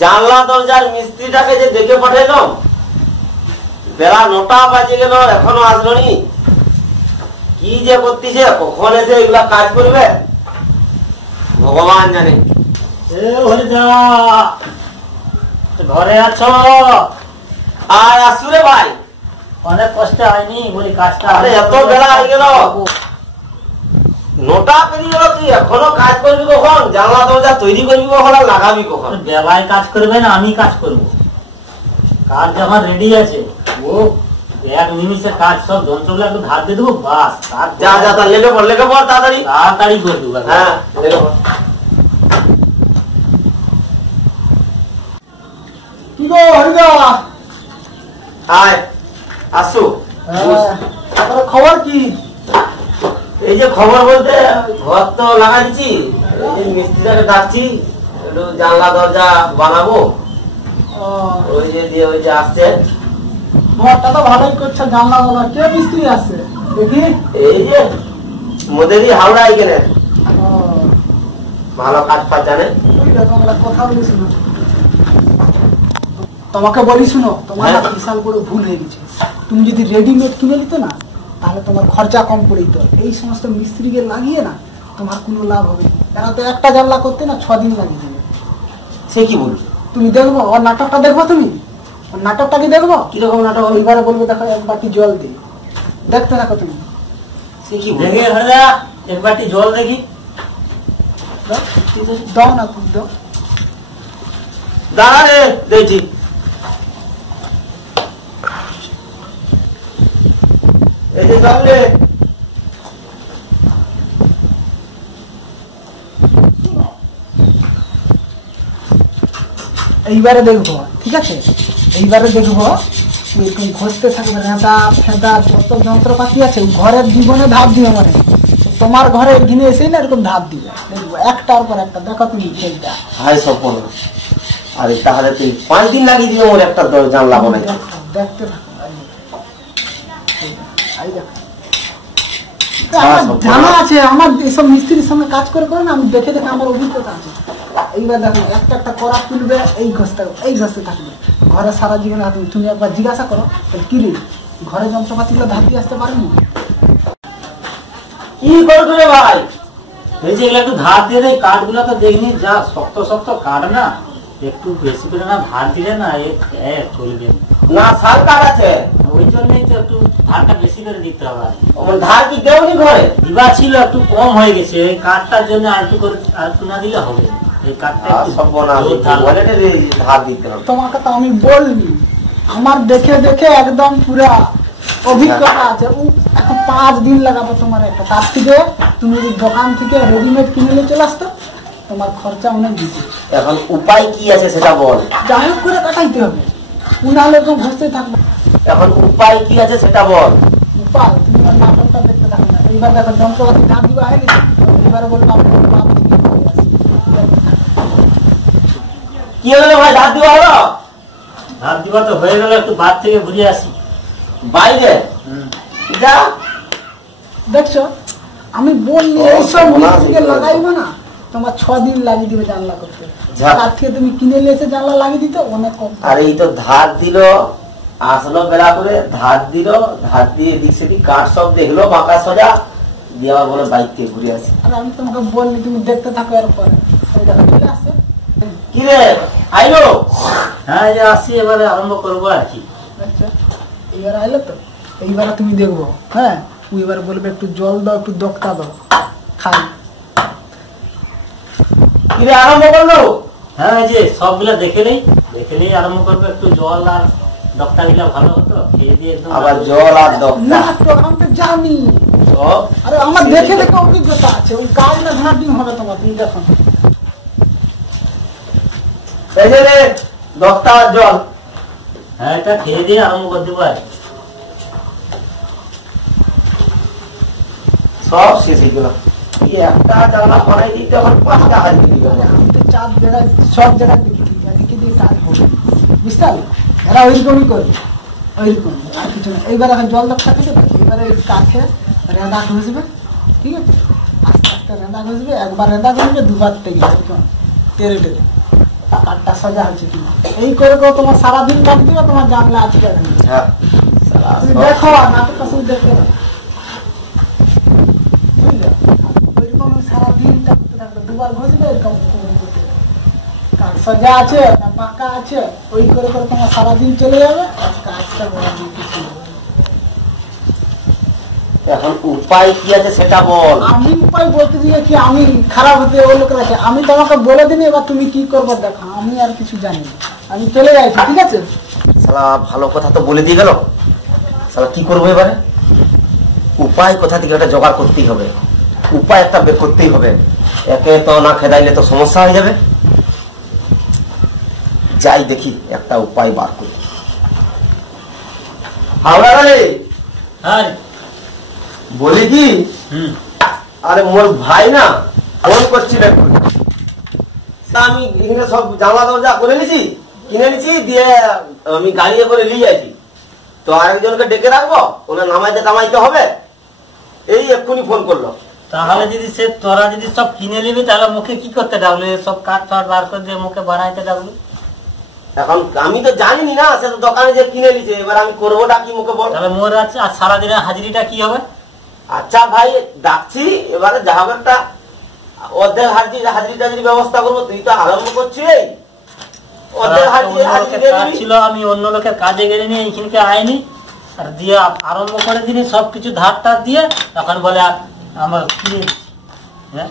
জানলা দরজার মিস্ত্রিটাকে যে দেখে পাঠাইলাম, বেলা 9টা বাজে গেল, এখনো আসলো নি। কি যে করতেছে, কখন এসে এগুলা কাজ করবে ভগবান জানে। ঘরে আছো? আর আসু রে ভাই, অনেক কষ্ট হয়নি বলি কাজটা? এত বেলা হয়ে গেল, 9টা পেরিয়ে গেল, তুই এখনো কাজ করবি কখন? জানলা দরজা তৈরি করবি কখন আর লাগাবি কখন? বেলায় কাজ করবে না আমি কাজ করবো? কাজ আমার রেডি আছে, ও 1 নিমিষে কাজ, সব যন্ত্রগুলো একটু ধার দিয়ে দেবো, বাস। যা যা, তার লেগে পড় তাড়াতাড়ি তাড়াতাড়ি করে দেবো। হ্যাঁ লেগে পড়। কি গো হরিদা? আয় আসু। খবর কি? এই যে খবর বলতে, ঘর তো লাগা দিচ্ছি, মিস্ত্রিটাকে ডাকছি, একটু জানলা দরজা বানাবো। ওই যে দিয়ে ওই যে আসছে, ঘরটা তো ভালোই করছে, জানলা বলা। কে মিস্ত্রি আসছে দেখি? এই যে মোদেরই হাওড়া এখানে, ভালো কাজ ফাজ জানে। কথা বলি শুনো, তোমাকে বলি শুনো, তোমার বিশাল বড় ভুল হয়ে গেছে। তুমি যদি রেডিমেড কিনে নিতে না, তাহলে তোমার খরচা কম পড়ে যেত। এই সমস্ত মিস্ত্রিকে লাগিয়ে না তোমার কোনো লাভ হবে না। এরা তো একটা জানলা করতে না 6 দিন লাগিয়ে দেবে। সে কি বলছো? তুমি দেখবো ওর নাটকটা, দেখবো তুমি ওর নাটকটা কি দেখবো? কিরকম নাটক? এইবারে বলবো দেখো 1 বাটি জল দিই, দেখতে থাকো তুমি। সে কি দেখে হরিদা 1 বাটি জল দেখি। দাও না তুমি, দাও। দাঁড়া রে দেখছি। এই যে জল রে। এইবারে দেখবো, ঠিক আছে? এইবারে দেখবো এরকম ঘষতে থাকবে, নেতা ফেদা যত যন্ত্রপাতি আছে ঘরের জীবনে ধাপ দিবে, মানে তোমার ঘরে ঘিনে এসেই না এরকম ধাপ দিবে, দেখবো একটার পর একটা। দেখো তুমি খেলটা। হাই সপন, আরে তাহলে তুই 5 দিন লাগিয়ে দিবি ওর একটা জানলা বানাই। দেখতে থাকো, এই দেখো। আমার জানা আছে, আমার এসব মিস্ত্রির সঙ্গে কাজ করে করে না, আমি দেখে দেখে আমার অভিজ্ঞতা আছে। এইবার দেখো একটা একটা করা তুলবে, এই ঘষতে থাকবে ঘরে সারা জীবনে। তুমি একবার জিজ্ঞাসা করো, কি রে ঘরে যন্ত্রপাতিগুলো ধার দিয়ে আসতে পারেনি? কি করবে রে ভাই? এই যে এগুলো একটু ধার দিয়ে দেয়, কাঠগুলো তো দেখিনি, যা শক্ত শক্ত কাঠ না, একটু বেশি করে না ধার দিলে না চলবে না। শাল কাঠ আছে, ওই জন্যই তো একটু ধারটা বেশি করে দিতে হবে। ধার কি দেওনি ঘরে? দিবা ছিল, একটু কম হয়ে গেছে, এই কাঠটার জন্য আরেকটু না দিলে হবে। এই কাঠটা ধার দিতে হবে। তোমাকে তো আমি বললি, আমার দেখে দেখে একদম পুরা অভিজ্ঞতা আছে। 5 দিন লাগাবো তোমার একটা। তার থেকে তুমি যদি দোকান থেকে রেডিমেড কিনে নিয়ে চলে আসতো, তোমার খরচা অনেক দিতে। এখন উপায় কি আছে সেটা বল। যাই হোক করে কাটাইতে হবে, উনালে তো ঘষতে থাকবে। এখন উপায় কি আছে সেটা বল। উপায় তুমি নাটকটা দেখতে থাকো না। এইবার দেখো যন্ত্রপাতি ধার দিবা হয়ে গেছে, এবারে বলবো আপনার বাপ থেকে ঘুরে আসি। কি হলো ভাই? ধার দিবা হলো? ধার দিবা তো হয়ে গেল, একটু বাদ থেকে ঘুরে আসি বাইরে। যা দেখছো, আমি বললি এইসব মিস্ত্রিকে লাগাইবো না, তোমার 6 দিন লাগিয়ে দিবে জানলা করতে। তার থেকে তুমি কিনে নিয়ে এসে জানলা লাগিয়ে দিতে অনেক কম। আর এই তো ধার দিল, আসলো বেলা করে, ধার দিল, ধার দিয়ে এদিক সেদিক কাঠ সব দেখলো বাঁকা সোজা দিয়ে, আবার বলে বাইক থেকে ঘুরে আসি। আর আমি তোমাকে বললি, তুমি দেখতে থাকো। এরপরে চলে আসছে, কি রে আইলো? হ্যাঁ এই যে আসি, এবারে আরম্ভ করবো আর কি। আচ্ছা এবার আইলো তো, এইবারে তুমি দেখবো। হ্যাঁ এবারে বলবে একটু জল দাও, একটু দক্তা দাও, খাই। কি রে আরম্ভ করলো? হ্যাঁ এই যে সবগুলা দেখে নেই আরম্ভ করবো। একটু জল আর ডক্টর দিলে ভালো হতো, খেয়ে দিয়ে একদম। আবার জল আর দক্তা? না তো আমি তো জানি, আরে আমার দেখে দেখে অভিজ্ঞতা আছে। ওই কাজ না ধার দিন হবে তোমার, তুমি দেখো। এই যে রে দক্তা আর জল। হ্যাঁ এটা খেয়ে দিয়ে আরম্ভ করে দেবো আর সব শেষ হয়ে গেল। একটা জানলা বানাই দিতে এখন 5টা হাজির দিবে। আমি তো 4 জায়গায় সব জায়গায় দেখে দিয়ে কাজ হবে, বুঝতে পারলি? এরা ওইরকমই করবে, ওইরকম আর কিছু না। এইবার এখন জল দক্তা খেতে পারি। এবারে কাঠে রেঁদা ঘষবে, ঠিক আছে? আস্তে আস্তে রেঁদা ঘষবে, একবার রেঁদা ঘষবে, দুবার টেকে তেরে টেরে কাঠটা সাজা হচ্ছে কিনা। এই করে করে তোমার সারাদিন কাট দিবে, তোমার জানলা আটকে যাবে। হ্যাঁ তুমি দেখো আর নাটকটা শুধু দেখে নাও। বুঝলে? ওইরকম সারাদিন কাটতে থাকবে, দুবার ঘষবে এরকম কাঠ সাজা আছে না পাকা আছে, ওই করে করে তোমার সারাদিন চলে যাবে আর কাজটা বড় কিছু হবে। এখন উপায় কি আছে সেটা বল। আমি উপায় বলতে দিয়েছি, আমি খারাপ হতে ওই লোকের আছে, আমি তোমাকে বলে দিন, এবার তুমি কি করবো দেখো, আমি আর কিছু জানি না, আমি চলে যাচ্ছি, ঠিক আছে? শালা ভালো কথা তো বলে দিয়ে গেল, শালা কি করবো এবারে? উপায় কোথা থেকে একটা জোগাড় করতেই হবে, উপায় একটা বের করতেই হবে, একে তো না খেদাইলে তো সমস্যা হয়ে যাবে। যাই দেখি একটা উপায় বার করি। হাওড়া রে হ্যাঁ বলি কি, আরে মোর ভাই না ফোন করছিল এখন, আমি এখানে সব জামা দরজা করে নিছি, কিনে নিছি, দিয়ে আমি গাড়িয়ে করে নিয়ে যাচ্ছি। তো আরেকজনকে ডেকে রাখবো, ওনার নামাইতে টামাইতে হবে, এই এক্ষুনি ফোন করলো। তাহলে যদি সে তোরা যদি সব কিনে নিবি তাহলে মুখে কি করতে ডাকলো? সব কাঠ ফাট বার করে দিয়ে মুখে বানাইতে ডাকলো। এখন আমি তো জানি না, সে তো দোকানে যে কিনে নিছে, এবার আমি করবোটা কি মুখে বল। তাহলে মোর আছে আর সারাদিনের হাজিরিটা কি হবে? আচ্ছা ভাই ডাকছি, এবারে যা হবে একটা অর্ধেক হাজিরি টাজির ব্যবস্থা করবো, তুই তো আরম্ভ করছিস। অর্ধেক হাজিরি ছিল, আমি অন্য লোকের কাজে গেলে নিয়ে এইখানকে আইনি আর দিয়ে আরম্ভ করে দিনি সবকিছু ধার টার দিয়ে, তখন বলে আমার কি, হ্যাঁ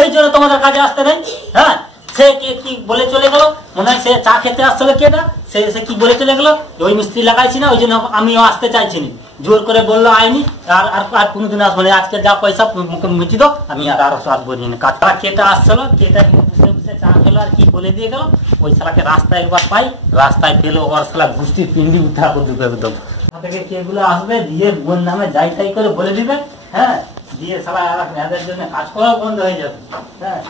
এই জন্য তোমাদের কাজে আসতে নেই। হ্যাঁ সে কি বলে চলে গেল, মনে হয় সে চা খেতে আসছিল কেটা, সে কি বলে চলে গেল, ওই মিস্ত্রি লাগাইছি না, ওই জন্য আমিও আসতে চাইছি না, জোর করে বললো আইনি, আর কোনোদিন আসবো না, আজকে যা পয়সা মুখে মিটি দাও, আমি আর আসবো না। কাজটা কেটা আসছিল, কেটা বসে বসে চা খেলো আর কি বলে দিয়ে গেল, ওই শালাকে রাস্তায় একবার পাই, রাস্তায় পেলো ওর শালা গোষ্ঠীর পিন্ডি উঠা করে দেবে একদম। থেকে কেগুলো আসবে দিয়ে বোন নামে যাই তাই করে বলে দিবে, হ্যাঁ দিয়ে শালা এদের জন্য কাজ করা বন্ধ হয়ে যাবে। হ্যাঁ